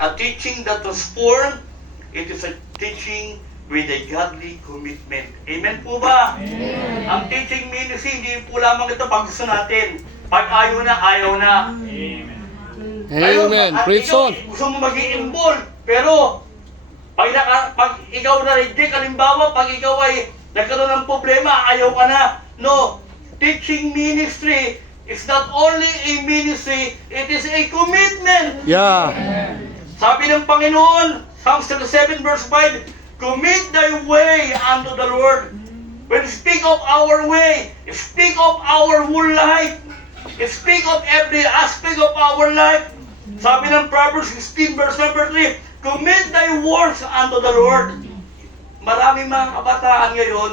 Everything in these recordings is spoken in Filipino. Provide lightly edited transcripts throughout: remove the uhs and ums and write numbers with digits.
a teaching that transforms. It is a teaching with a godly commitment. Amen po ba? Amen. Ang teaching ministry, hindi po lamang ito pag gusto natin. Pag ayaw na, ayaw na. Amen. Amen. Preach ikaw, on. gusto mo maging involved, pero pag ikaw na-reject, halimbawa, pag ikaw ay nagkaroon ng problema, ayaw ka na. No. Teaching ministry is not only a ministry, it is a commitment. Yeah. Sabi ng Panginoon, Psalms 7 verse 5, commit thy way unto the Lord. When you speak of our way, speak of our whole life. Speak of every aspect of our life. Sabi ng Proverbs 16 verse number 3, commit thy works unto the Lord. Maraming mga kabataan ngayon,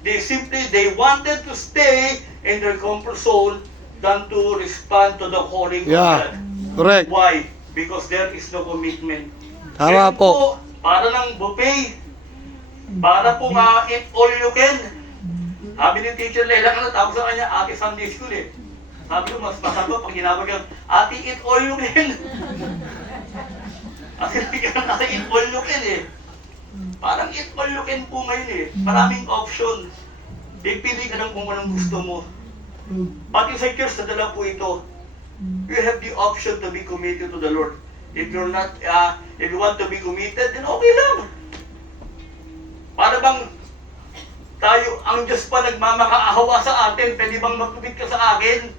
they wanted to stay in their comfort zone than to respond to the calling of Yeah. God. Correct. Why? Because there is no commitment. Tama Ngayon po. Para ng buffet. Para po eat all you can. Sabi ni Teacher Lela, tawag sa kanya, Ate Sunday School eh. Sabi ko, mas masarap pag ginawag yan, Ate, eat all you can. Ate, eat all you can eh. Parang eat all you can po ngayon eh. Maraming option. Pipili ka ng kung anong gusto mo. Pati sa church, nadala po ito. You have the option to be committed to the Lord. If you're not, if you want to be committed, then okay lang. Para bang tayo, ang Diyos pa nagmamakaawa sa atin, pwede bang magkumit ka sa akin?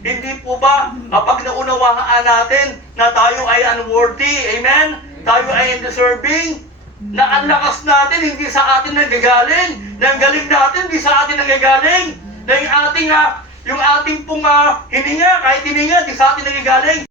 Hindi po ba, kapag naunawaan natin na tayo ay unworthy, amen? Tayo ay undeserving, na ang lakas natin hindi sa atin nanggagaling, na ang galing natin hindi sa atin nanggagaling, na yung ating pong hininga, kahit hininga, hindi sa atin nanggagaling.